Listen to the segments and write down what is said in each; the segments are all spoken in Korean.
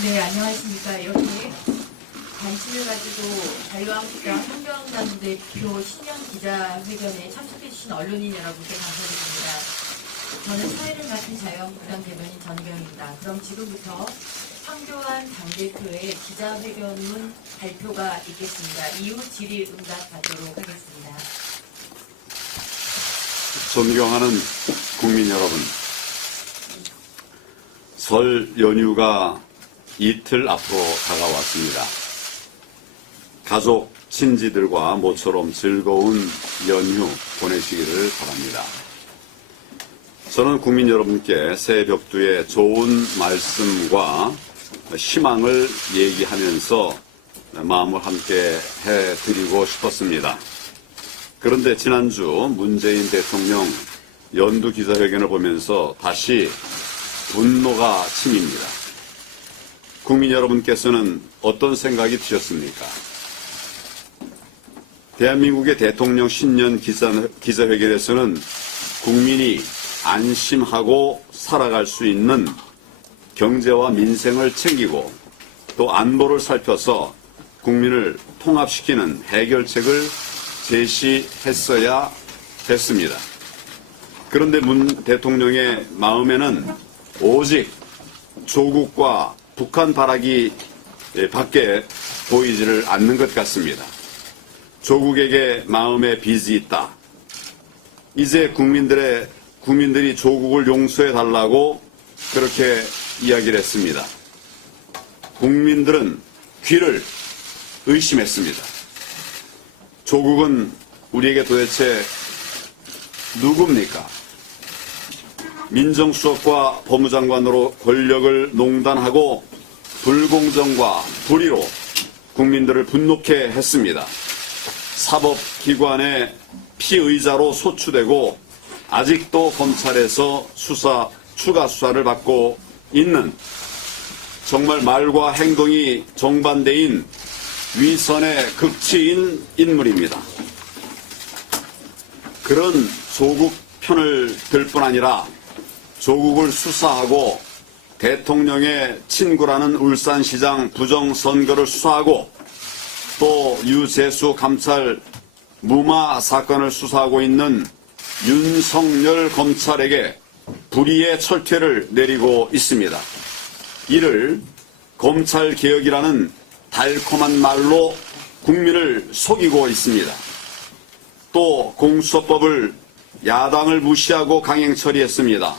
네, 안녕하십니까. 이렇게 관심을 가지고 자유한국당 한경남 대표 신년 기자회견에 참석해주신 언론인 여러분께 감사드립니다. 저는 사회를 맡은 자유한국당 대변인 전경입니다. 그럼 지금부터 황교안 당대표의 기자회견문 발표가 있겠습니다. 이후 질의응답 받도록 하겠습니다. 존경하는 국민 여러분, 설 연휴가 이틀 앞으로 다가왔습니다. 가족, 친지들과 모처럼 즐거운 연휴 보내시기를 바랍니다. 저는 국민 여러분께 새해 벽두에 좋은 말씀과 희망을 얘기하면서 마음을 함께 해드리고 싶었습니다. 그런데 지난주 문재인 대통령 연두 기자회견을 보면서 다시 분노가 치밉니다. 국민 여러분께서는 어떤 생각이 드셨습니까? 대한민국의 대통령 신년 기자회견에서는 국민이 안심하고 살아갈 수 있는 경제와 민생을 챙기고 또 안보를 살펴서 국민을 통합시키는 해결책을 제시했어야 했습니다. 그런데 문 대통령의 마음에는 오직 조국과 북한 바라기 밖에 보이지를 않는 것 같습니다. 조국에게 마음에 빚이 있다. 이제 국민들이 조국을 용서해 달라고 그렇게 이야기를 했습니다. 국민들은 귀를 의심했습니다. 조국은 우리에게 도대체 누굽니까? 민정수석과 법무장관으로 권력을 농단하고 불공정과 불의로 국민들을 분노케 했습니다. 사법기관의 피의자로 소추되고 아직도 검찰에서 추가 수사를 받고 있는 정말 말과 행동이 정반대인 위선의 극치인 인물입니다. 그런 조국 편을 들 뿐 아니라 조국을 수사하고 대통령의 친구라는 울산시장 부정선거를 수사하고 또 유재수 감찰 무마 사건을 수사하고 있는 윤석열 검찰에게 불의의 철퇴를 내리고 있습니다. 이를 검찰개혁이라는 달콤한 말로 국민을 속이고 있습니다. 또 공수처법을 야당을 무시하고 강행 처리했습니다.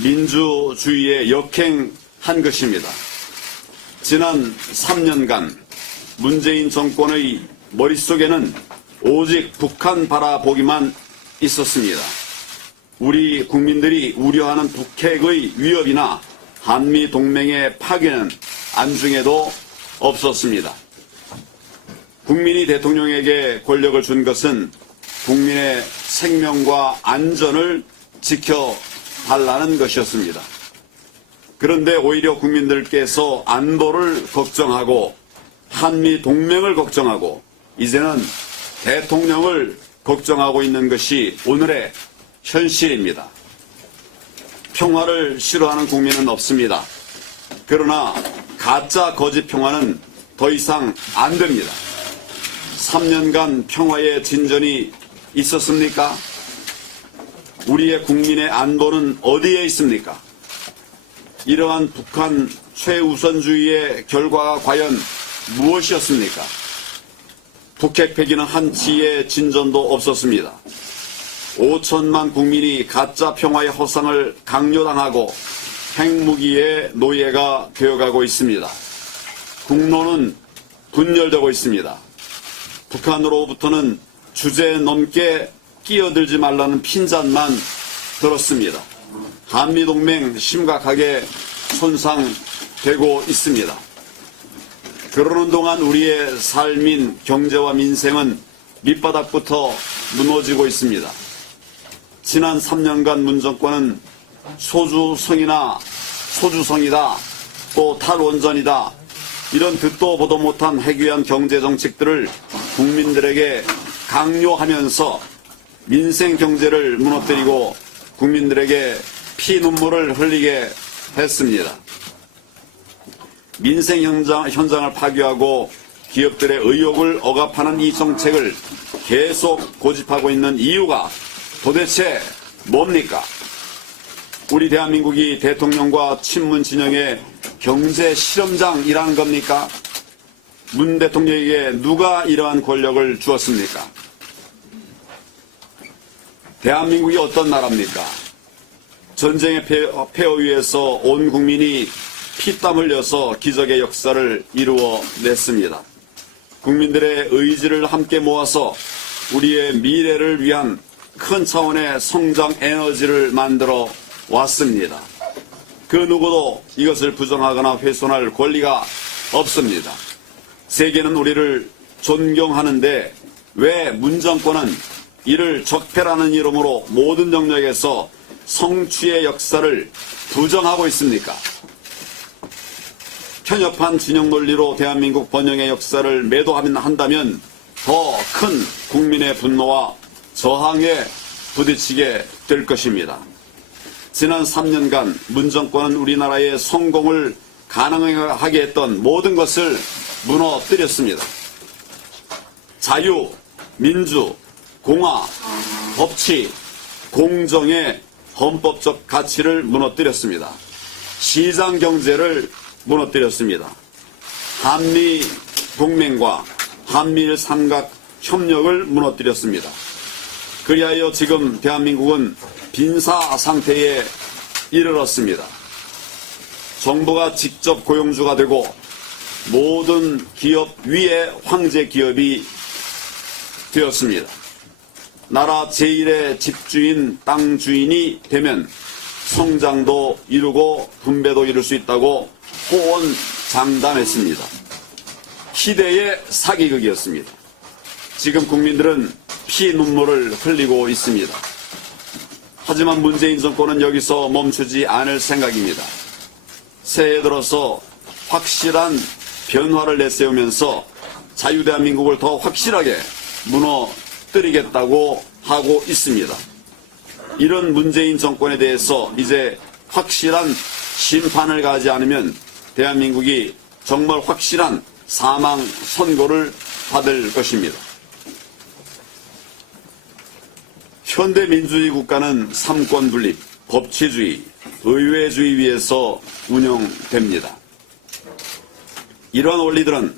민주주의에 역행한 것입니다. 지난 3년간 문재인 정권의 머릿속에는 오직 북한 바라보기만 있었습니다. 우리 국민들이 우려하는 북핵의 위협이나 한미동맹의 파괴는 안중에도 없었습니다. 국민이 대통령에게 권력을 준 것은 국민의 생명과 안전을 지켜달라는 것이었습니다. 그런데 오히려 국민들께서 안보를 걱정하고 한미동맹을 걱정하고 이제는 대통령을 걱정하고 있는 것이 오늘의 현실입니다. 평화를 싫어하는 국민은 없습니다. 그러나 가짜 거짓 평화는 더 이상 안 됩니다. 3년간 평화의 진전이 있었습니까? 우리의 국민의 안보는 어디에 있습니까? 이러한 북한 최우선주의의 결과가 과연 무엇이었습니까? 북핵 폐기는 한치의 진전도 없었습니다. 5천만 국민이 가짜 평화의 허상을 강요당하고 핵무기의 노예가 되어가고 있습니다. 국론은 분열되고 있습니다. 북한으로부터는 주제넘게 끼어들지 말라는 핀잔만 들었습니다. 한미동맹 심각하게 손상되고 있습니다. 그러는 동안 우리의 삶인 경제와 민생은 밑바닥부터 무너지고 있습니다. 지난 3년간 문정권은 소주성이다, 또 탈원전이다, 이런 듣도 보도 못한 해괴한 경제정책들을 국민들에게 강요하면서 민생 경제를 무너뜨리고 국민들에게 피눈물을 흘리게 했습니다. 민생 현장을 파괴하고 기업들의 의욕을 억압하는 이 정책을 계속 고집하고 있는 이유가 도대체 뭡니까? 우리 대한민국이 대통령과 친문 진영의 경제 실험장이라는 겁니까? 문 대통령에게 누가 이러한 권력을 주었습니까? 대한민국이 어떤 나라입니까? 전쟁의 폐허 위에서 온 국민이 피땀 흘려서 기적의 역사를 이루어냈습니다. 국민들의 의지를 함께 모아서 우리의 미래를 위한 큰 차원의 성장 에너지를 만들어 왔습니다. 그 누구도 이것을 부정하거나 훼손할 권리가 없습니다. 세계는 우리를 존경하는데 왜 문정권은 이를 적폐라는 이름으로 모든 영역에서 성취의 역사를 부정하고 있습니까? 편협한 진영 논리로 대한민국 번영의 역사를 매도한다면 더 큰 국민의 분노와 저항에 부딪히게 될 것입니다. 지난 3년간 문정권은 우리나라의 성공을 가능하게 했던 모든 것을 무너뜨렸습니다. 자유, 민주, 공화, 법치, 공정의 헌법적 가치를 무너뜨렸습니다. 시장 경제를 무너뜨렸습니다. 한미 동맹과 한미일 삼각 협력을 무너뜨렸습니다. 그리하여 지금 대한민국은 빈사 상태에 이르렀습니다. 정부가 직접 고용주가 되고 모든 기업 위에 황제 기업이 되었습니다. 나라 제1의 집주인, 땅 주인이 되면 성장도 이루고 분배도 이룰 수 있다고 호언장담했습니다. 희대의 사기극이었습니다. 지금 국민들은 피 눈물을 흘리고 있습니다. 하지만 문재인 정권은 여기서 멈추지 않을 생각입니다. 새해 들어서 확실한 변화를 내세우면서 자유대한민국을 더 확실하게 무너뜨리겠다고 하고 있습니다. 이런 문재인 정권에 대해서 이제 확실한 심판을 가하지 않으면 대한민국이 정말 확실한 사망 선고를 받을 것입니다. 현대 민주주의 국가는 삼권 분립, 법치주의, 의회주의 위에서 운영됩니다. 이러한 원리들은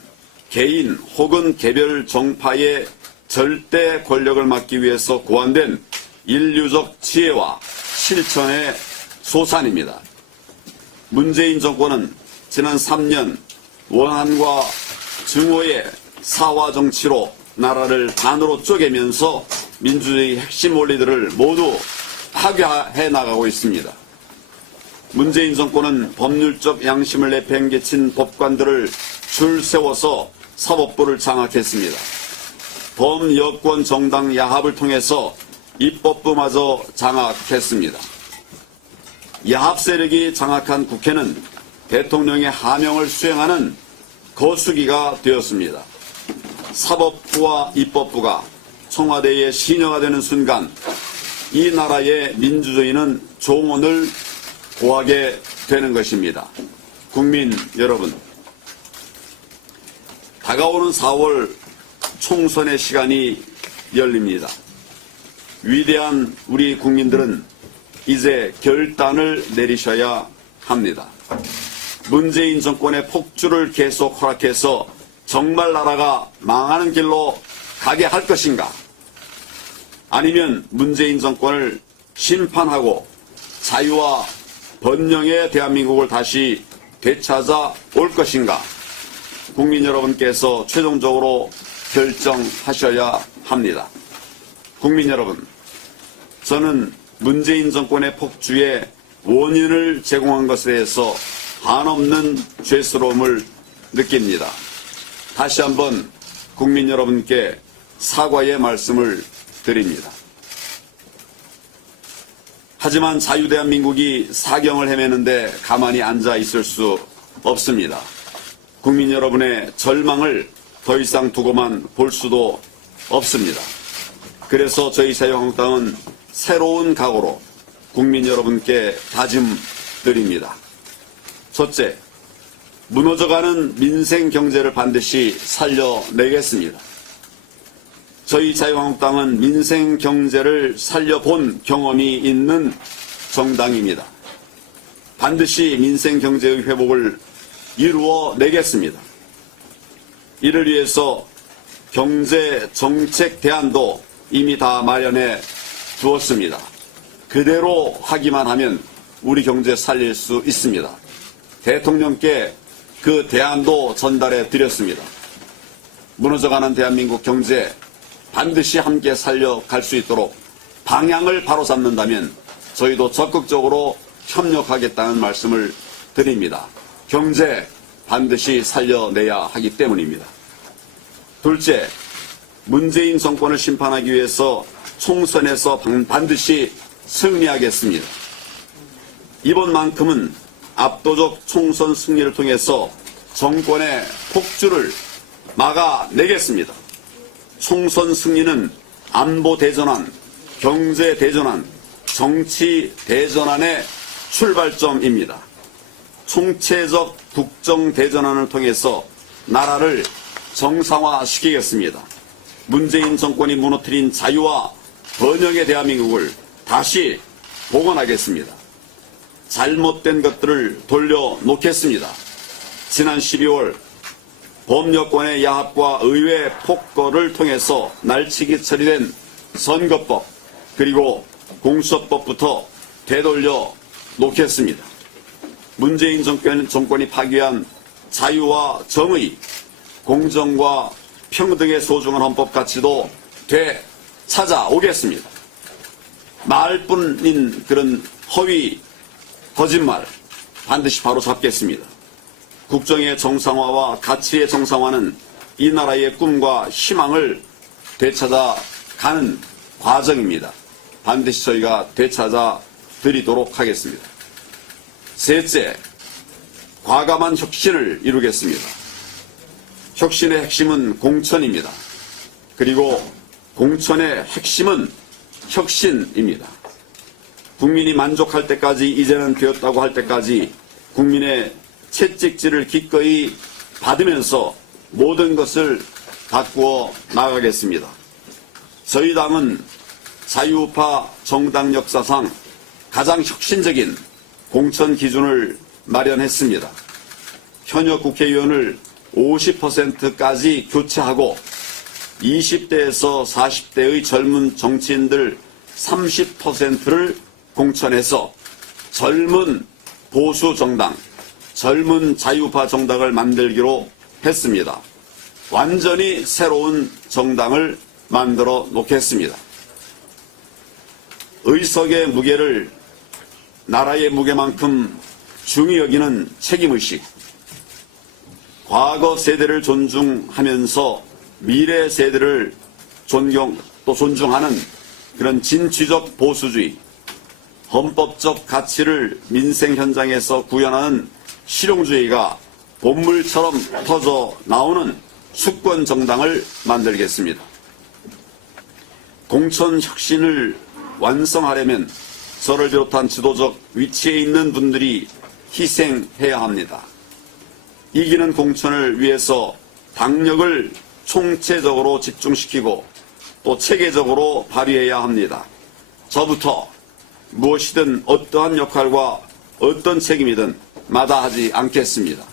개인 혹은 개별 정파의 절대 권력을 막기 위해서 고안된 인류적 지혜와 실천의 소산입니다. 문재인 정권은 지난 3년 원한과 증오의 사화 정치로 나라를 반으로 쪼개면서 민주주의 핵심 원리들을 모두 파괴해 나가고 있습니다. 문재인 정권은 법률적 양심을 내팽개친 법관들을 줄 세워서 사법부를 장악했습니다. 범여권 정당 야합을 통해서 입법부마저 장악했습니다. 야합 세력이 장악한 국회는 대통령의 하명을 수행하는 거수기가 되었습니다. 사법부와 입법부가 청와대의 시녀가 되는 순간 이 나라의 민주주의는 종언을 고하게 되는 것입니다. 국민 여러분, 다가오는 4월 총선의 시간이 열립니다. 위대한 우리 국민들은 이제 결단을 내리셔야 합니다. 문재인 정권의 폭주를 계속 허락해서 정말 나라가 망하는 길로 가게 할 것인가? 아니면 문재인 정권을 심판하고 자유와 번영의 대한민국을 다시 되찾아 올 것인가? 국민 여러분께서 최종적으로 결정하셔야 합니다. 국민 여러분, 저는 문재인 정권의 폭주에 원인을 제공한 것에 대해서 한없는 죄스러움을 느낍니다. 다시 한번 국민 여러분께 사과의 말씀을 드립니다. 하지만 자유대한민국이 사경을 헤매는데 가만히 앉아 있을 수 없습니다. 국민 여러분의 절망을 더 이상 두고만 볼 수도 없습니다. 그래서 저희 자유한국당은 새로운 각오로 국민 여러분께 다짐드립니다. 첫째, 무너져가는 민생 경제를 반드시 살려내겠습니다. 저희 자유한국당은 민생 경제를 살려본 경험이 있는 정당입니다. 반드시 민생 경제의 회복을 이루어내겠습니다. 이를 위해서 경제 정책 대안도 이미 다 마련해 두었습니다. 그대로 하기만 하면 우리 경제 살릴 수 있습니다. 대통령께 그 대안도 전달해 드렸습니다. 무너져가는 대한민국 경제 반드시 함께 살려갈 수 있도록 방향을 바로 잡는다면 저희도 적극적으로 협력하겠다는 말씀을 드립니다. 경제 반드시 살려내야 하기 때문입니다. 둘째, 문재인 정권을 심판하기 위해서 총선에서 반드시 승리하겠습니다. 이번만큼은 압도적 총선 승리를 통해서 정권의 폭주를 막아내겠습니다. 총선 승리는 안보 대전환, 경제 대전환, 정치 대전환의 출발점입니다. 총체적 국정 대전환을 통해서 나라를 정상화시키겠습니다. 문재인 정권이 무너뜨린 자유와 번영의 대한민국을 다시 복원하겠습니다. 잘못된 것들을 돌려놓겠습니다. 지난 12월 범여권의 야합과 의회 폭거를 통해서 날치기 처리된 선거법 그리고 공수처법부터 되돌려 놓겠습니다. 문재인 정권이 파기한 자유와 정의, 공정과 평등의 소중한 헌법 가치도 되찾아오겠습니다. 말뿐인 그런 허위, 거짓말 반드시 바로 잡겠습니다. 국정의 정상화와 가치의 정상화는 이 나라의 꿈과 희망을 되찾아가는 과정입니다. 반드시 저희가 되찾아 드리도록 하겠습니다. 셋째, 과감한 혁신을 이루겠습니다. 혁신의 핵심은 공천입니다. 그리고 공천의 핵심은 혁신입니다. 국민이 만족할 때까지, 이제는 되었다고 할 때까지 국민의 채찍질을 기꺼이 받으면서 모든 것을 바꾸어 나가겠습니다. 저희 당은 자유우파 정당 역사상 가장 혁신적인 공천 기준을 마련했습니다. 현역 국회의원을 50%까지 교체하고 20대에서 40대의 젊은 정치인들 30%를 공천해서 젊은 보수 정당, 젊은 자유파 정당을 만들기로 했습니다. 완전히 새로운 정당을 만들어 놓겠습니다. 의석의 무게를 나라의 무게만큼 중히 여기는 책임의식, 과거 세대를 존중하면서 미래 세대를 존중하는 그런 진취적 보수주의, 헌법적 가치를 민생 현장에서 구현하는 실용주의가 본물처럼 터져 나오는 수권 정당을 만들겠습니다. 공천 혁신을 완성하려면 저를 비롯한 지도적 위치에 있는 분들이 희생해야 합니다. 이기는 공천을 위해서 당력을 총체적으로 집중시키고 또 체계적으로 발휘해야 합니다. 저부터 무엇이든 어떠한 역할과 어떤 책임이든 마다하지 않겠습니다.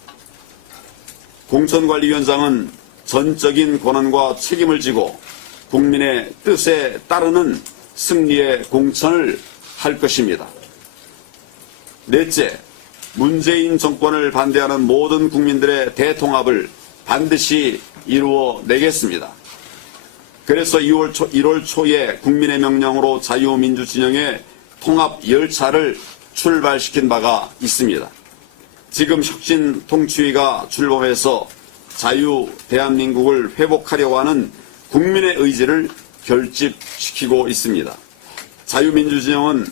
공천관리위원장은 전적인 권한과 책임을 지고 국민의 뜻에 따르는 승리의 공천을 할 것입니다. 넷째, 문재인 정권을 반대하는 모든 국민들의 대통합을 반드시 이루어내겠습니다. 그래서 1월 초에 국민의 명령으로 자유민주진영의 통합 열차를 출발시킨 바가 있습니다. 지금 혁신 통치위가 출범해서 자유 대한민국을 회복하려고 하는 국민의 의지를 결집시키고 있습니다. 자유민주진영은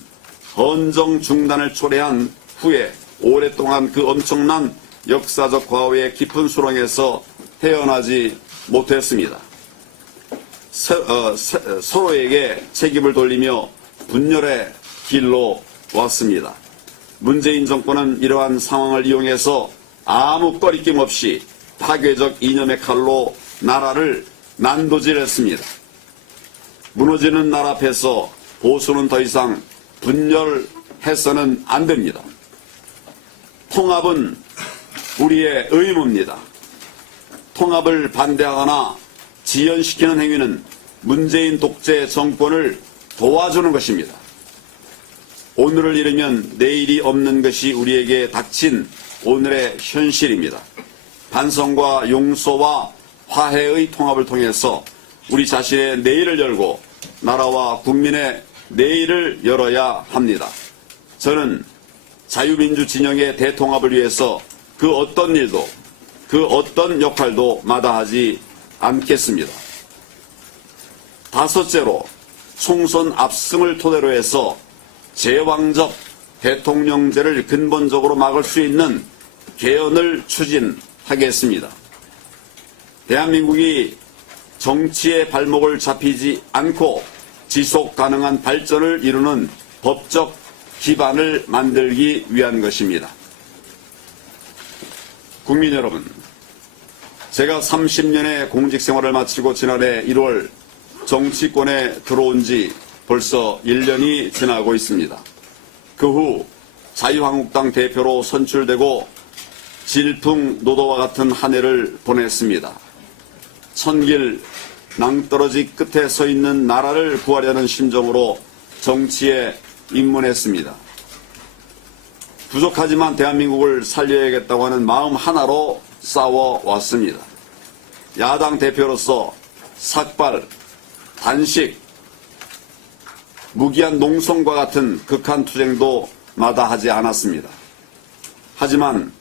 헌정 중단을 초래한 후에 오랫동안 그 엄청난 역사적 과오의 깊은 수렁에서 헤어나지 못했습니다. 서로에게 책임을 돌리며 분열의 길로 왔습니다. 문재인 정권은 이러한 상황을 이용해서 아무 꺼리낌 없이 파괴적 이념의 칼로 나라를 난도질했습니다. 무너지는 나라 앞에서 보수는 더 이상 분열해서는 안 됩니다. 통합은 우리의 의무입니다. 통합을 반대하거나 지연시키는 행위는 문재인 독재 정권을 도와주는 것입니다. 오늘을 잃으면 내일이 없는 것이 우리에게 닥친 오늘의 현실입니다. 반성과 용서와 화해의 통합을 통해서 우리 자신의 내일을 열고 나라와 국민의 내일을 열어야 합니다. 저는 자유민주 진영의 대통합을 위해서 그 어떤 일도 그 어떤 역할도 마다하지 않겠습니다. 다섯째로 총선 압승을 토대로 해서 제왕적 대통령제를 근본적으로 막을 수 있는 개헌을 추진하겠습니다. 대한민국이 정치의 발목을 잡히지 않고 지속 가능한 발전을 이루는 법적 기반을 만들기 위한 것입니다. 국민 여러분, 제가 30년의 공직생활을 마치고 지난해 1월 정치권에 들어온 지 벌써 1년이 지나고 있습니다. 그 후 자유한국당 대표로 선출되고 질풍노도와 같은 한 해를 보냈습니다. 천길 낭떠러지 끝에 서 있는 나라를 구하려는 심정으로 정치에 입문했습니다. 부족하지만 대한민국을 살려야겠다고 하는 마음 하나로 싸워왔습니다. 야당 대표로서 삭발, 단식, 무기한 농성과 같은 극한 투쟁도 마다하지 않았습니다. 하지만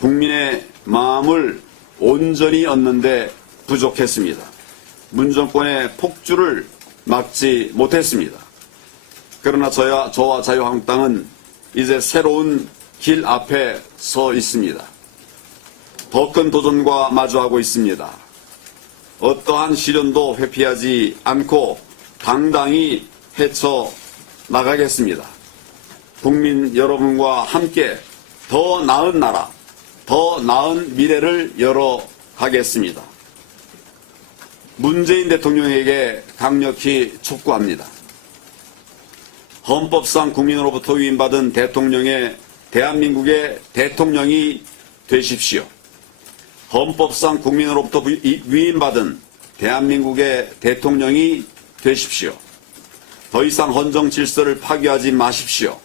국민의 마음을 온전히 얻는데 부족했습니다. 문정권의 폭주를 막지 못했습니다. 그러나 저와 자유한국당은 이제 새로운 길 앞에 서 있습니다. 더 큰 도전과 마주하고 있습니다. 어떠한 시련도 회피하지 않고 당당히 헤쳐나가겠습니다. 국민 여러분과 함께 더 나은 나라, 더 나은 미래를 열어가겠습니다. 문재인 대통령에게 강력히 촉구합니다. 헌법상 국민으로부터 위임받은 대한민국의 대통령이 되십시오. 헌법상 국민으로부터 위임받은 대한민국의 대통령이 되십시오. 더 이상 헌정 질서를 파괴하지 마십시오.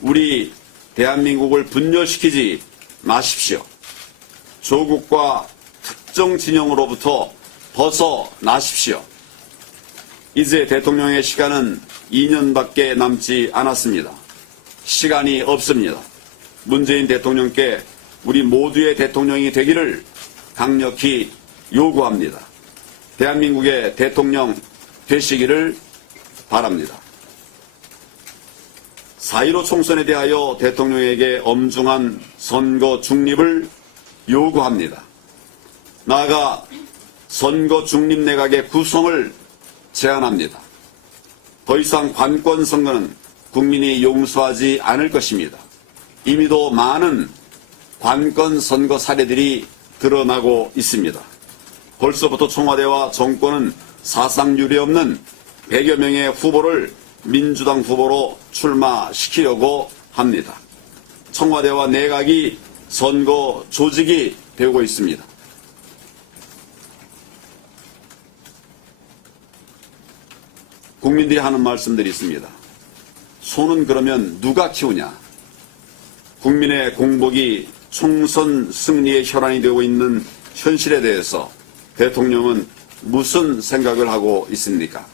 우리 대한민국을 분열시키지 마십시오. 조국과 특정 진영으로부터 벗어나십시오. 이제 대통령의 시간은 2년밖에 남지 않았습니다. 시간이 없습니다. 문재인 대통령께 우리 모두의 대통령이 되기를 강력히 요구합니다. 대한민국의 대통령 되시기를 바랍니다. 4.15 총선에 대하여 대통령에게 엄중한 선거 중립을 요구합니다. 나아가 선거 중립 내각의 구성을 제안합니다. 더 이상 관권 선거는 국민이 용서하지 않을 것입니다. 이미도 많은 관권 선거 사례들이 드러나고 있습니다. 벌써부터 청와대와 정권은 사상 유례 없는 100여 명의 후보를 민주당 후보로 출마시키려고 합니다. 청와대와 내각이 선거 조직이 되고 있습니다. 국민들이 하는 말씀들이 있습니다. 소는 그러면 누가 키우냐? 국민의 공복이 총선 승리의 혈안이 되고 있는 현실에 대해서 대통령은 무슨 생각을 하고 있습니까?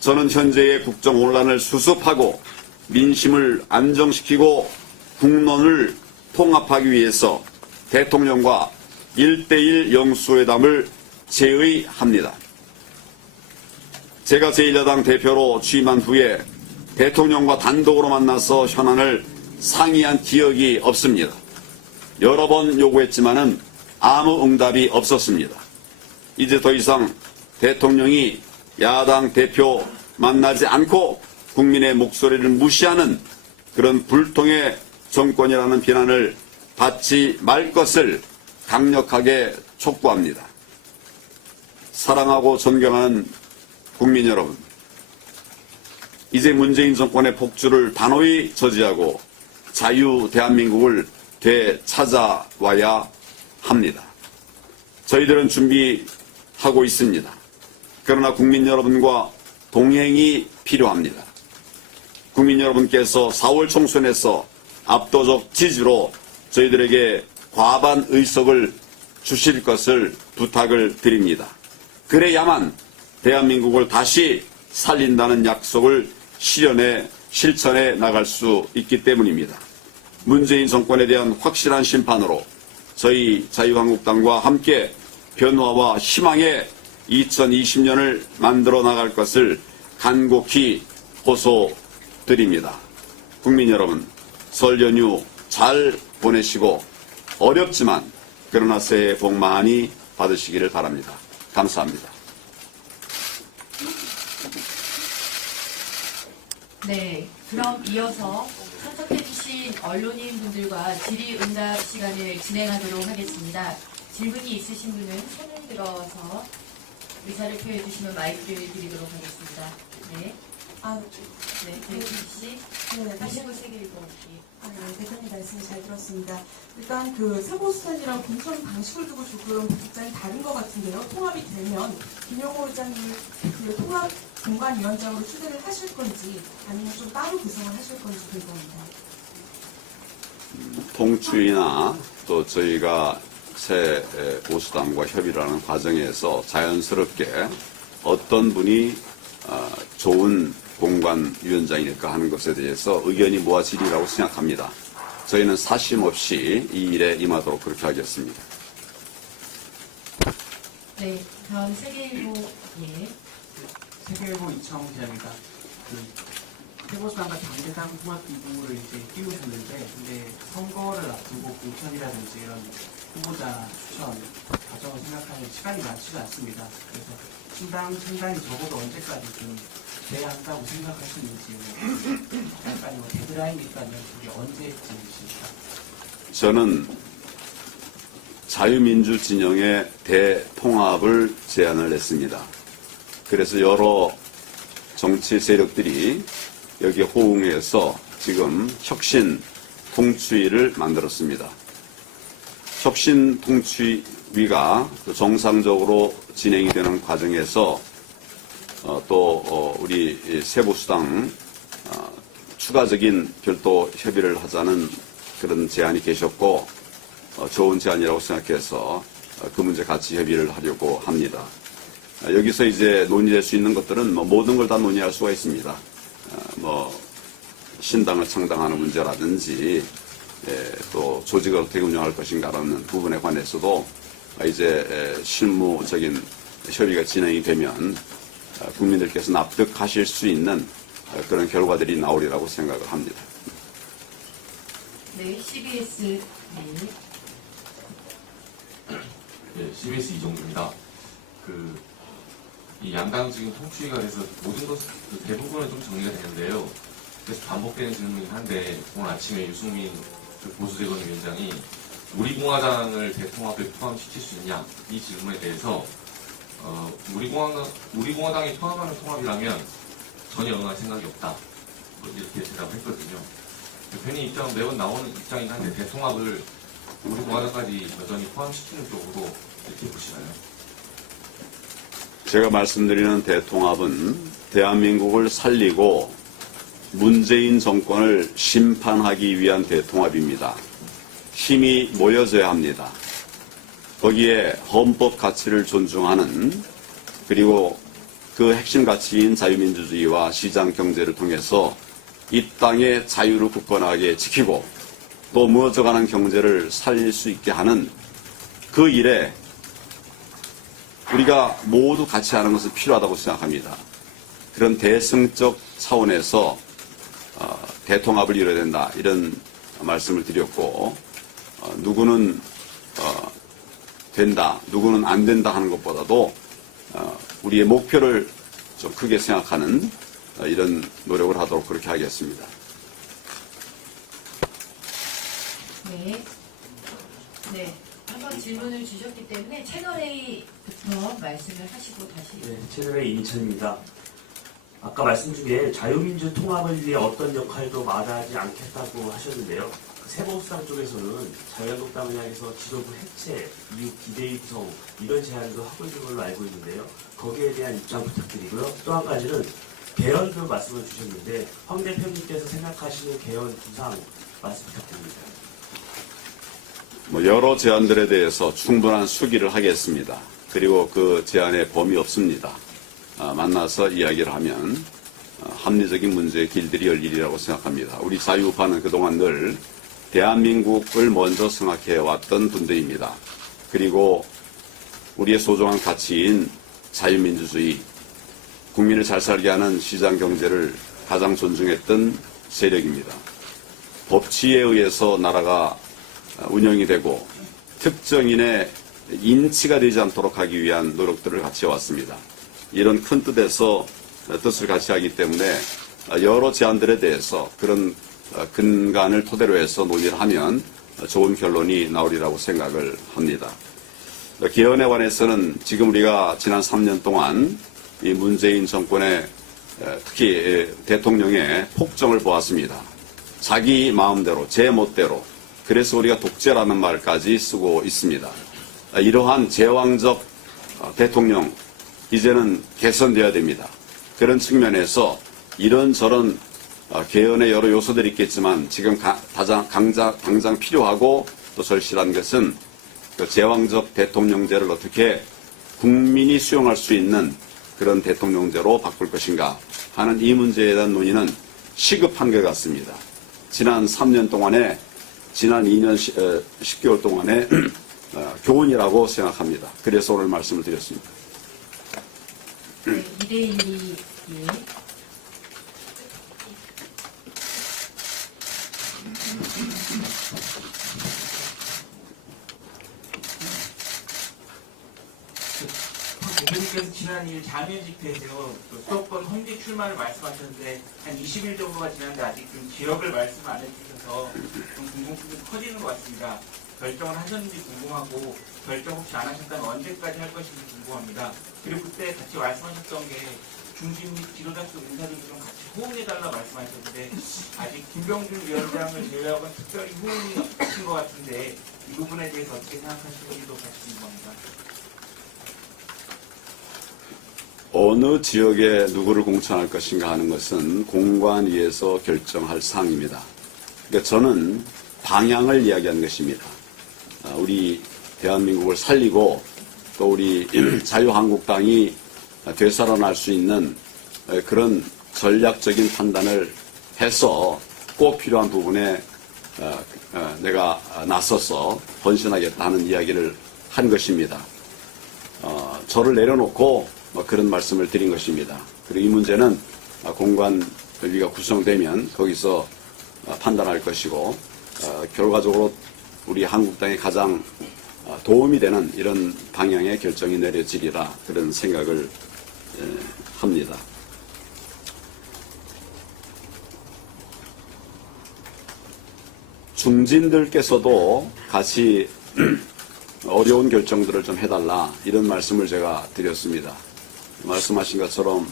저는 현재의 국정 혼란을 수습하고 민심을 안정시키고 국론을 통합하기 위해서 대통령과 1:1 영수회담을 제의합니다. 제가 제1야당 대표로 취임한 후에 대통령과 단독으로 만나서 현안을 상의한 기억이 없습니다. 여러 번 요구했지만은 아무 응답이 없었습니다. 이제 더 이상 대통령이 야당 대표 만나지 않고 국민의 목소리를 무시하는 그런 불통의 정권이라는 비난을 받지 말 것을 강력하게 촉구합니다. 사랑하고 존경하는 국민 여러분, 이제 문재인 정권의 폭주를 단호히 저지하고 자유 대한민국을 되찾아와야 합니다. 저희들은 준비하고 있습니다. 그러나 국민 여러분과 동행이 필요합니다. 국민 여러분께서 4월 총선에서 압도적 지지로 저희들에게 과반 의석을 주실 것을 부탁을 드립니다. 그래야만 대한민국을 다시 살린다는 약속을 실천해 나갈 수 있기 때문입니다. 문재인 정권에 대한 확실한 심판으로 저희 자유한국당과 함께 변화와 희망의 2020년을 만들어 나갈 것을 간곡히 호소드립니다. 국민 여러분, 설 연휴 잘 보내시고 어렵지만 그러나 새해 복 많이 받으시기를 바랍니다. 감사합니다. 네, 그럼 이어서 참석해주신 언론인분들과 질의응답 시간을 진행하도록 하겠습니다. 질문이 있으신 분은 손을 들어서 의사를 표해 주시면 마이크를 드리도록 하겠습니다. 네, 네, 대표 씨, 네, 하시고 세계일보기. 네, 대표님 말씀 잘 들었습니다. 일단 그 세보수단이랑 공천 방식을 두고 조금 입장이 다른 것 같은데요. 통합이 되면 김용호 의장이 그 통합 공관위원장으로 추대를 하실 건지 아니면 좀 따로 구성을 하실 건지 궁금합니다. 통추이나 또 저희가 새 보수당과 협의를 하는 과정에서 자연스럽게 어떤 분이 좋은 공관위원장일까 하는 것에 대해서 의견이 모아지리라고 생각합니다. 저희는 사심 없이 이 일에 임하도록 그렇게 하겠습니다. 네, 다음 세계일보, 예. 세계일보 이창훈 기자입니다. 세보수당과 당대당 통합 기구를 이제 띄우셨는데, 근데 선거를 앞두고 공천이라든지 이런 후보자 추천 과정을 생각하면 시간이 많지가 않습니다. 그래서 신당 창당이 적어도 언제까지 좀 돼야 한다고 생각하시는지, 약간 데드라인이 있다면 그게 언제쯤이실까? 저는 자유민주 진영의 대통합을 제안을 했습니다. 그래서 여러 정치 세력들이 여기에 호응해서 지금 혁신 통추위를 만들었습니다. 혁신 통추위가 정상적으로 진행이 되는 과정에서 또 우리 세보수당 추가적인 별도 협의를 하자는 그런 제안이 계셨고 좋은 제안이라고 생각해서 그 문제 같이 협의를 하려고 합니다. 여기서 이제 논의될 수 있는 것들은 모든 걸 다 논의할 수가 있습니다. 신당을 창당하는 문제라든지 또 조직을 어떻게 운영할 것인가라는 부분에 관해서도 이제 실무적인 협의가 진행이 되면 국민들께서 납득하실 수 있는 그런 결과들이 나오리라고 생각을 합니다. 네, CBS, 네, CBS 이종규입니다. 이 양당 지금 통추위가 돼서 모든 것, 대부분은 좀 정리가 되는데요. 그래서 반복되는 질문이긴 한데, 오늘 아침에 유승민 보수대권위원장이 우리공화당을 대통합에 포함시킬 수 있냐, 이 질문에 대해서, 우리공화당이 통합하는 통합이라면 전혀 응할 생각이 없다. 이렇게 대답을 했거든요. 대표님 입장은 매번 나오는 입장이긴 한데, 대통합을 우리공화당까지 여전히 포함시키는 쪽으로 이렇게 보시나요? 제가 말씀드리는 대통합은 대한민국을 살리고 문재인 정권을 심판하기 위한 대통합입니다. 힘이 모여져야 합니다. 거기에 헌법 가치를 존중하는 그리고 그 핵심 가치인 자유민주주의와 시장 경제를 통해서 이 땅의 자유를 굳건하게 지키고 또 무너져가는 경제를 살릴 수 있게 하는 그 일에 우리가 모두 같이 하는 것은 필요하다고 생각합니다. 그런 대승적 차원에서 대통합을 이뤄야 된다 이런 말씀을 드렸고 누구는 된다 누구는 안 된다 하는 것보다도 우리의 목표를 좀 크게 생각하는 이런 노력을 하도록 그렇게 하겠습니다. 네, 네, 한번 질문을 주셨기 때문에 채널A부터 말씀을 하시고 다시. 네, 채널의 이인천입니다. 아까 말씀 중에 자유민주 통합을 위해 어떤 역할도 마다하지 않겠다고 하셨는데요. 새보수당 쪽에서는 자유한국당을 향해서 지도부 해체, 이후 비대위 구성 이런 제안도 하고 있는 걸로 알고 있는데요. 거기에 대한 입장 부탁드리고요. 또 한 가지는 개헌도 말씀을 주셨는데 황 대표님께서 생각하시는 개헌 구상 말씀 부탁드립니다. 여러 제안들에 대해서 충분한 수기를 하겠습니다. 그리고 그 제안에 범위 없습니다. 만나서 이야기를 하면 합리적인 문제의 길들이 열리리라고 생각합니다. 우리 자유우파는 그동안 늘 대한민국을 먼저 생각해 왔던 분들입니다. 그리고 우리의 소중한 가치인 자유민주주의, 국민을 잘 살게 하는 시장 경제를 가장 존중했던 세력입니다. 법치에 의해서 나라가 운영이 되고 특정인의 인치가 되지 않도록 하기 위한 노력들을 같이 해왔습니다. 이런 큰 뜻에서 뜻을 같이 하기 때문에 여러 제안들에 대해서 그런 근간을 토대로 해서 논의를 하면 좋은 결론이 나오리라고 생각을 합니다. 개헌에 관해서는 지금 우리가 지난 3년 동안 이 문재인 정권의 특히 대통령의 폭정을 보았습니다. 자기 마음대로, 제 멋대로. 그래서 우리가 독재라는 말까지 쓰고 있습니다. 이러한 제왕적 대통령, 이제는 개선되어야 됩니다. 그런 측면에서 이런저런 개헌의 여러 요소들이 있겠지만 지금 당장 필요하고 또 절실한 것은 그 제왕적 대통령제를 어떻게 국민이 수용할 수 있는 그런 대통령제로 바꿀 것인가 하는 이 문제에 대한 논의는 시급한 것 같습니다. 지난 3년 동안에 지난 2년 10개월 동안의 교훈이라고 생각합니다. 그래서 오늘 말씀을 드렸습니다. 네, 2대1이 예. 대표님께서 지난 2일 장외 집회에서요, 수도권 헌직 출마를 말씀하셨는데 한 20일 정도가 지났는데 아직 좀 지역을 말씀 안 해주셔서 좀 궁금증이 커지는 것 같습니다. 결정을 하셨는지 궁금하고 결정 혹시 안 하셨다면 언제까지 할 것인지 궁금합니다. 그리고 그때 같이 말씀하셨던 게 중진 및 지도자 쪽 인사들도 좀 같이 호응해달라 말씀하셨는데 아직 김병준 위원장을 제외하고는 특별히 호응이 없으신 것 같은데 이 부분에 대해서 어떻게 생각하시는지도 같이 궁금합니다. 어느 지역에 누구를 공천할 것인가 하는 것은 공관위에서 결정할 사항입니다. 그러니까 저는 방향을 이야기한 것입니다. 우리 대한민국을 살리고 또 우리 자유한국당이 되살아날 수 있는 그런 전략적인 판단을 해서 꼭 필요한 부분에 내가 나서서 헌신하겠다 하는 이야기를 한 것입니다. 저를 내려놓고 그런 말씀을 드린 것입니다. 그리고 이 문제는 공관위가 구성되면 거기서 판단할 것이고 결과적으로 우리 한국당에 가장 도움이 되는 이런 방향의 결정이 내려지리라 그런 생각을 합니다. 중진들께서도 같이 어려운 결정들을 좀 해달라 이런 말씀을 제가 드렸습니다. 말씀하신 것처럼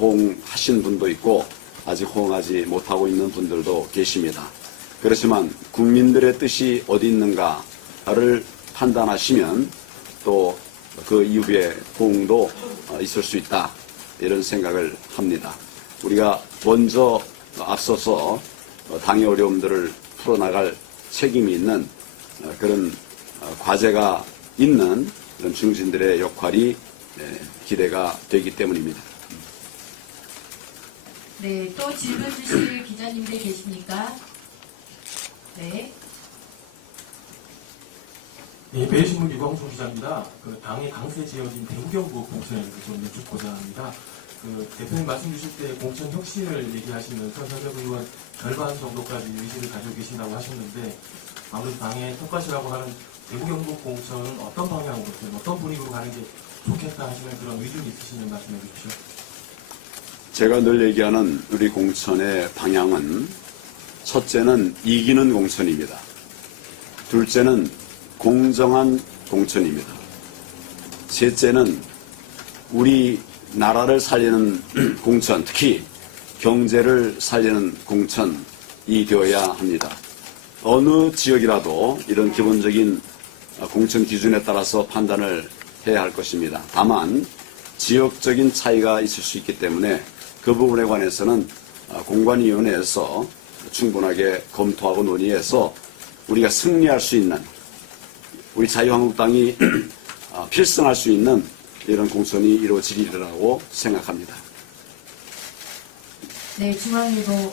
호응하신 분도 있고 아직 호응하지 못하고 있는 분들도 계십니다. 그렇지만 국민들의 뜻이 어디 있는가를 판단하시면 또 그 이후에 호응도 있을 수 있다 이런 생각을 합니다. 우리가 먼저 앞서서 당의 어려움들을 풀어나갈 책임이 있는 그런 과제가 있는 그런 중진들의 역할이 기대가 되기 때문입니다. 네, 또 질문 주실 기자님들 계십니까? 네. 네, 매일신문 유광수 기자입니다. 당의 강세 지어진 대구경북 공천을 좀 여쭙고자 합니다. 대표님 말씀 주실 때 공천 혁신을 얘기하시면서 현역 의원 절반 정도까지 의지를 가지고 계신다고 하셨는데 아무래도 당의 텃밭이라고 하는 대구경북 공천은 어떤 방향으로, 어떤 분위기로 가는 게 좋겠다 하시는 그런 의견이 있으시면 말씀해 주십시오. 제가 늘 얘기하는 우리 공천의 방향은 첫째는 이기는 공천입니다. 둘째는 공정한 공천입니다. 셋째는 우리 나라를 살리는 공천, 특히 경제를 살리는 공천이 되어야 합니다. 어느 지역이라도 이런 기본적인 공천 기준에 따라서 판단을 해야 할 것입니다. 다만 지역적인 차이가 있을 수 있기 때문에 그 부분에 관해서는 공관위원회에서 충분하게 검토하고 논의해서 우리가 승리할 수 있는, 우리 자유한국당이 필승할 수 있는 이런 공천이 이루어지리라고 생각합니다. 네, 중앙일보.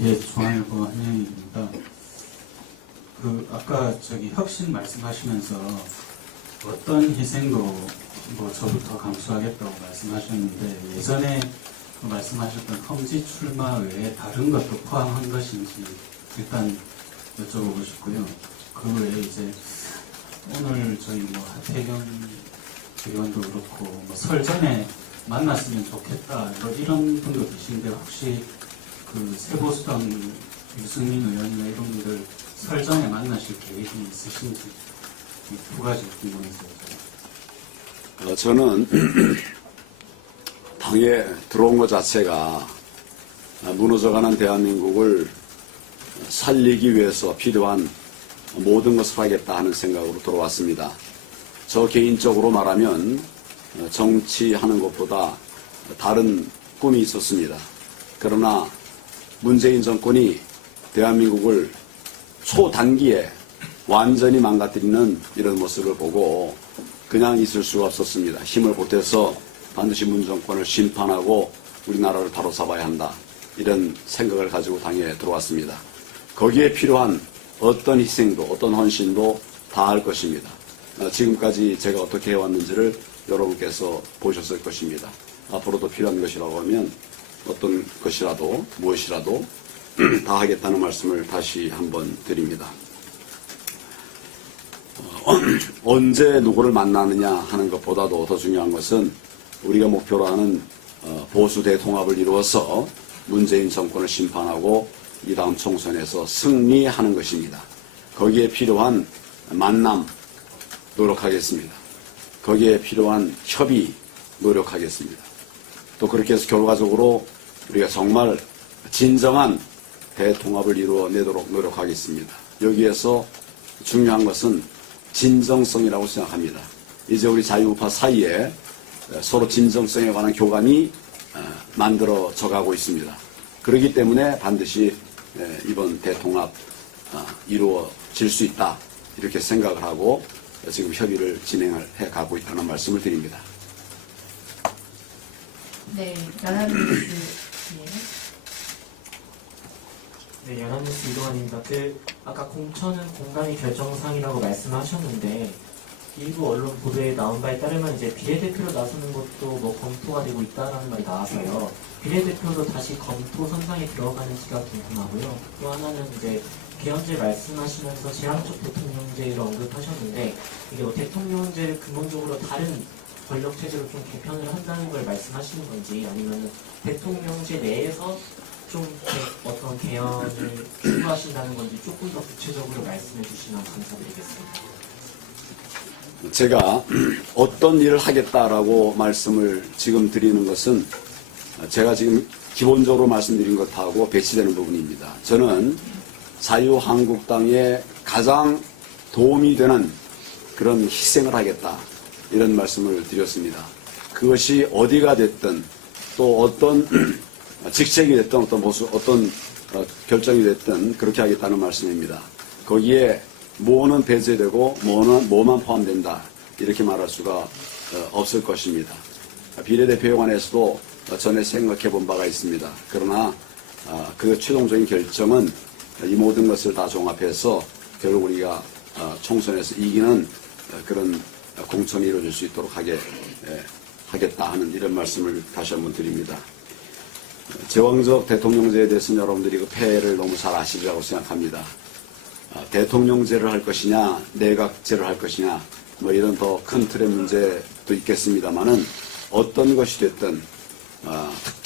예, 중앙일보 한영익입니다. 아까 혁신 말씀하시면서 어떤 희생도 뭐 저부터 감수하겠다고 말씀하셨는데 예전에 말씀하셨던 험지 출마 외에 다른 것도 포함한 것인지 일단 여쭤보고 싶고요. 그 외에 이제 오늘 저희 뭐 하태경 의원도 그렇고 뭐 설 전에 만났으면 좋겠다 뭐 이런 분도 계신데 혹시 그 새보수당 유승민 의원이나 이런 분들 설 전에 만나실 계획이 있으신지 이 두 가지 궁금해서요. 저는 당에 들어온 것 자체가 무너져가는 대한민국을 살리기 위해서 필요한 모든 것을 하겠다 하는 생각으로 들어왔습니다. 저 개인적으로 말하면 정치하는 것보다 다른 꿈이 있었습니다. 그러나 문재인 정권이 대한민국을 초단기에 완전히 망가뜨리는 이런 모습을 보고 그냥 있을 수가 없었습니다. 힘을 보태서 반드시 문 정권을 심판하고 우리나라를 바로 잡아야 한다. 이런 생각을 가지고 당에 들어왔습니다. 거기에 필요한 어떤 희생도 어떤 헌신도 다 할 것입니다. 지금까지 제가 어떻게 해왔는지를 여러분께서 보셨을 것입니다. 앞으로도 필요한 것이라고 하면 어떤 것이라도 무엇이라도 다 하겠다는 말씀을 다시 한번 드립니다. 언제 누구를 만나느냐 하는 것보다도 더 중요한 것은 우리가 목표로 하는 보수 대통합을 이루어서 문재인 정권을 심판하고 이 다음 총선에서 승리하는 것입니다. 거기에 필요한 만남 노력하겠습니다. 거기에 필요한 협의 노력하겠습니다. 또 그렇게 해서 결과적으로 우리가 정말 진정한 대통합을 이루어내도록 노력하겠습니다. 여기에서 중요한 것은 진정성이라고 생각합니다. 이제 우리 자유우파 사이에 서로 진정성에 관한 교감이 만들어져 가고 있습니다. 그렇기 때문에 반드시 이번 대통합 이루어질 수 있다 이렇게 생각을 하고 지금 협의를 진행을 해가고 있다는 말씀을 드립니다. 네, 연합뉴스. 네, 연합뉴스 이동환입니다. 아까 공천은 공당의 결정사항이라고 말씀하셨는데 일부 언론 보도에 나온 바에 따르면 이제 비례대표로 나서는 것도 뭐 검토가 되고 있다라는 말이 나와서요. 비례대표로 다시 검토 선상에 들어가는지가 궁금하고요. 또 하나는 이제 개헌제 말씀하시면서 제왕적 대통령제를 언급하셨는데 이게 뭐 대통령제를 근본적으로 다른 권력 체제로 좀 개편을 한다는 걸 말씀하시는 건지 아니면 대통령제 내에서 좀 어떤 개헌을 추구하신다는 건지 조금 더 구체적으로 말씀해 주시면 감사드리겠습니다. 제가 어떤 일을 하겠다라고 말씀을 지금 드리는 것은 제가 지금 기본적으로 말씀드린 것하고 배치되는 부분입니다. 저는 자유한국당에 가장 도움이 되는 그런 희생을 하겠다 이런 말씀을 드렸습니다. 그것이 어디가 됐든 또 어떤 직책이 됐든 어떤 결정이 됐든 그렇게 하겠다는 말씀입니다. 거기에 뭐는 배제되고 뭐만 포함된다 이렇게 말할 수가 없을 것입니다. 비례대표에 관해서도 전에 생각해 본 바가 있습니다. 그러나 그 최종적인 결정은 이 모든 것을 다 종합해서 결국 우리가 총선에서 이기는 그런 공천이 이루어질 수 있도록 하겠다 하는 이런 말씀을 다시 한번 드립니다. 제왕적 대통령제에 대해서는 여러분들이 그 폐해를 너무 잘 아시리라고 생각합니다. 대통령제를 할 것이냐 내각제를 할 것이냐 뭐 이런 더 큰 틀의 문제도 있겠습니다만은 어떤 것이 됐든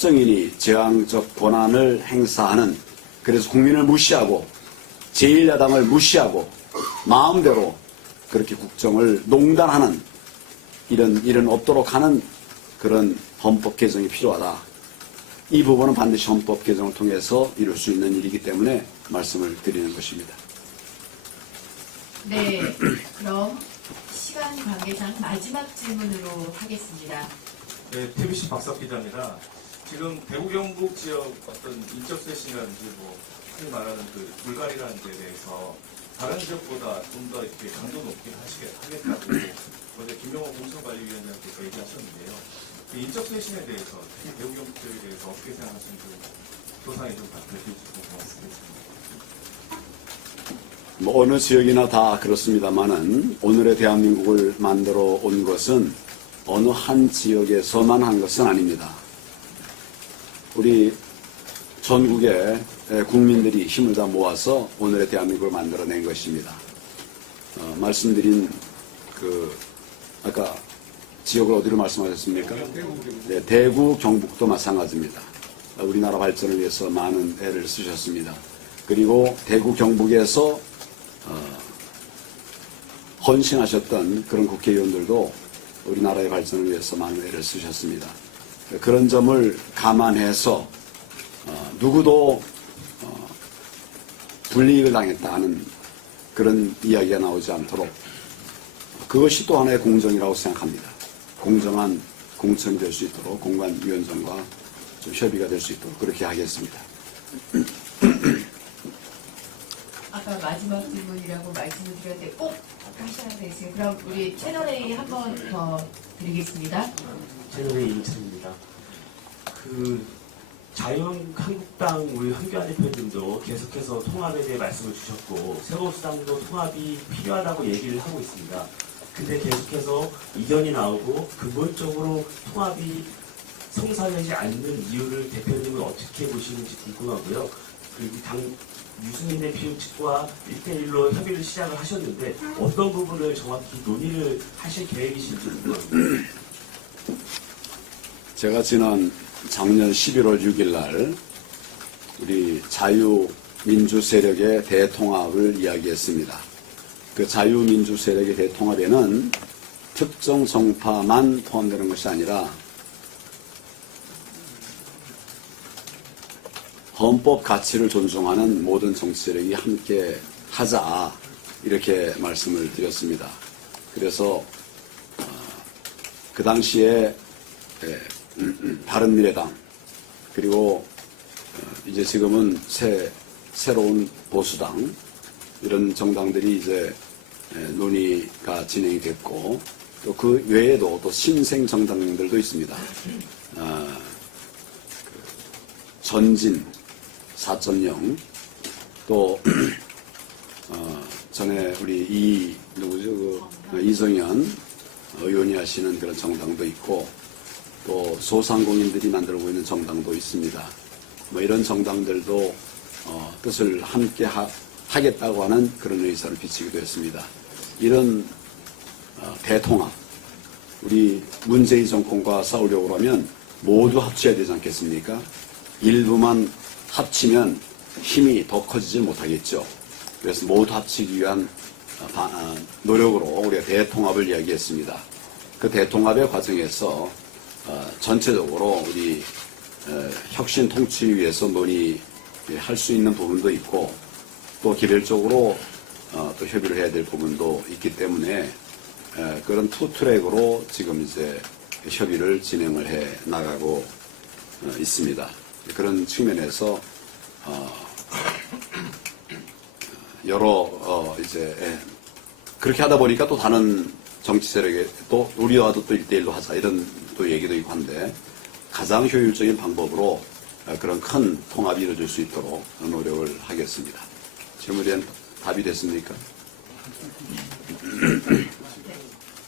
특정인이 제왕적 권한을 행사하는, 그래서 국민을 무시하고 제1야당을 무시하고 마음대로 그렇게 국정을 농단하는 이런 일은 없도록 하는 그런 헌법 개정이 필요하다. 이 부분은 반드시 헌법 개정을 통해서 이룰 수 있는 일이기 때문에 말씀을 드리는 것입니다. 네, 그럼 시간 관계상 마지막 질문으로 하겠습니다. 네, TBC 박석 기자입니다. 지금 대구 경북 지역 어떤 인적 쇄신이라든지 뭐 흔히 말하는 그 불가리라는 데에 대해서 다른 지역보다 좀 더 이렇게 강도 높게 하겠다고 어제 김영호 공천관리위원장께서 얘기하셨는데요. 그 인적 쇄신에 대해서 특히 대구 경북 지역에 대해서 어떻게 생각하시는지 소상히 좀 밝혀주시면 고맙습니다. 뭐 어느 지역이나 다 그렇습니다만은 오늘의 대한민국을 만들어 온 것은 어느 한 지역에서만 한 것은 아닙니다. 우리 전국의 국민들이 힘을 다 모아서 오늘의 대한민국을 만들어낸 것입니다. 말씀드린 아까 지역을 어디로 말씀하셨습니까? 네, 대구, 경북도 마찬가지입니다. 우리나라 발전을 위해서 많은 애를 쓰셨습니다. 그리고 대구, 경북에서 헌신하셨던 그런 국회의원들도 우리나라의 발전을 위해서 많은 애를 쓰셨습니다. 그런 점을 감안해서 누구도 불이익을 당했다 하는 그런 이야기가 나오지 않도록 그것이 또 하나의 공정이라고 생각합니다. 공정한 공천이 될 수 있도록 공관위원장과 좀 협의가 될 수 있도록 그렇게 하겠습니다. 아까 마지막 질문이라고 말씀을 드렸는데 꼭 하셔야 되겠어요. 그럼 우리 채널A 한 번 더 드리겠습니다. 채널의 임찬입니다. 자유한국당 우리 황교안 대표님도 계속해서 통합에 대해 말씀을 주셨고 새보수당도 통합이 필요하다고 얘기를 하고 있습니다. 근데 계속해서 이견이 나오고 근본적으로 통합이 성사되지 않는 이유를 대표님은 어떻게 보시는지 궁금하고요. 그리고 유승민 대표 측과 1대1로 협의를 시작을 하셨는데 어떤 부분을 정확히 논의를 하실 계획이신지 궁금합니다. 제가 작년 11월 6일 날 우리 자유민주 세력의 대통합을 이야기했습니다. 그 자유민주 세력의 대통합에는 특정 정파만 포함되는 것이 아니라 헌법 가치를 존중하는 모든 정치 세력이 함께 하자 이렇게 말씀을 드렸습니다. 그래서 그 당시에 바른미래당 그리고 이제 지금은 새로운 보수당 이런 정당들이 이제 논의가 진행이 됐고 또 그 외에도 또 신생 정당들도 있습니다. 전진 4.0 또 전에 우리 이정현 의원이 하시는 그런 정당도 있고 또 소상공인들이 만들고 있는 정당도 있습니다. 뭐 이런 정당들도 뜻을 함께 하겠다고 하는 그런 의사를 비치기도 했습니다. 이런 대통합, 우리 문재인 정권과 싸우려고 하면 모두 합쳐야 되지 않겠습니까? 일부만 합치면 힘이 더 커지지 못하겠죠. 그래서 모두 합치기 위한 노력으로 우리가 대통합을 이야기했습니다. 그 대통합의 과정에서 전체적으로 우리 혁신 통치를 위해서 논의할 수 있는 부분도 있고 또 개별적으로 또 협의를 해야 될 부분도 있기 때문에 그런 투 트랙으로 지금 이제 협의를 진행을 해 나가고 있습니다. 그런 측면에서 여러 이제 그렇게 하다 보니까 또 다른 정치 세력에 또 우리와도 또 1대1로 하자 이런 또 얘기도 있고 한데 가장 효율적인 방법으로 그런 큰 통합이 이루어질 수 있도록 노력을 하겠습니다. 질문에 답이 됐습니까? 네.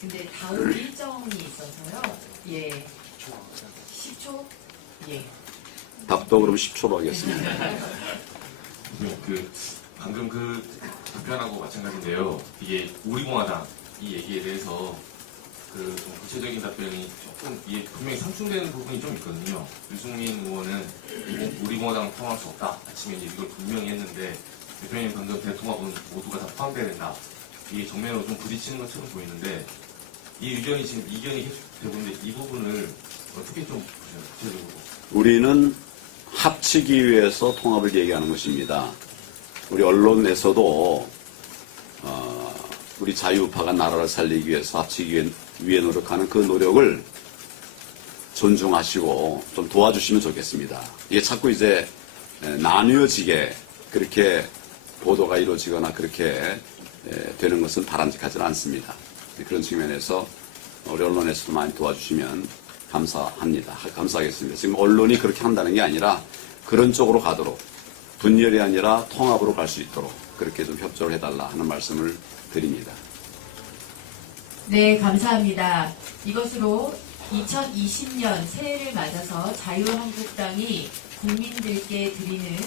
근데 다음 일정이 있어서요. 예. 10초? 예. 답도 그럼 10초로 하겠습니다. 방금 답변하고 마찬가지인데요. 이게 우리공화당 이 얘기에 대해서 그 좀 구체적인 답변이 조금 이게 분명히 상충되는 부분이 좀 있거든요. 유승민 의원은 우리 공화당을 포함할 수 없다. 아침에 이제 이걸 분명히 했는데 대표님 방금 대통합은 모두가 다 포함돼야 된다. 이게 정면으로 좀 부딪히는 것처럼 보이는데 이 의견이 지금 이견이 계속되고 있는데 이 부분을 어떻게 좀 보세요? 구체적으로. 우리는 합치기 위해서 통합을 얘기하는 것입니다. 우리 언론에서도 우리 자유파가 나라를 살리기 위해서 합치기 위해 노력하는 그 노력을 존중하시고 좀 도와주시면 좋겠습니다. 이게 자꾸 이제 나뉘어지게 그렇게 보도가 이루어지거나 그렇게 되는 것은 바람직하지는 않습니다. 그런 측면에서 우리 언론에서도 많이 도와주시면 감사합니다. 감사하겠습니다. 지금 언론이 그렇게 한다는 게 아니라 그런 쪽으로 가도록 분열이 아니라 통합으로 갈 수 있도록 그렇게 좀 협조를 해달라 하는 말씀을 드립니다. 네, 감사합니다. 이것으로 2020년 새해를 맞아서 자유한국당이 국민들께 드리는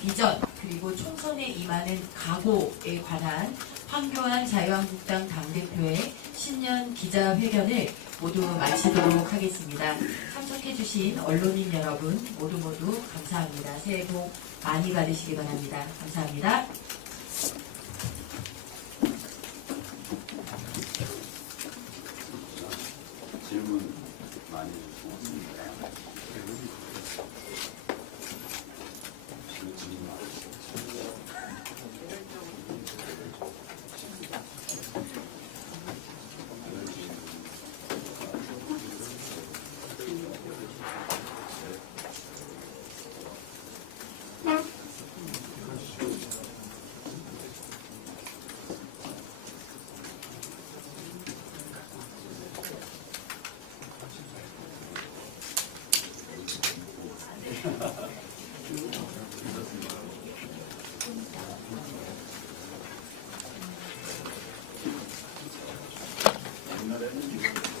비전 그리고 총선에 임하는 각오에 관한 황교안 자유한국당 당대표의 신년 기자회견을 모두 마치도록 하겠습니다. 참석해주신 언론인 여러분 모두 감사합니다. 새해 복 많이 받으시기 바랍니다. 감사합니다. 질문 많이 주셨습니다. 옛날에는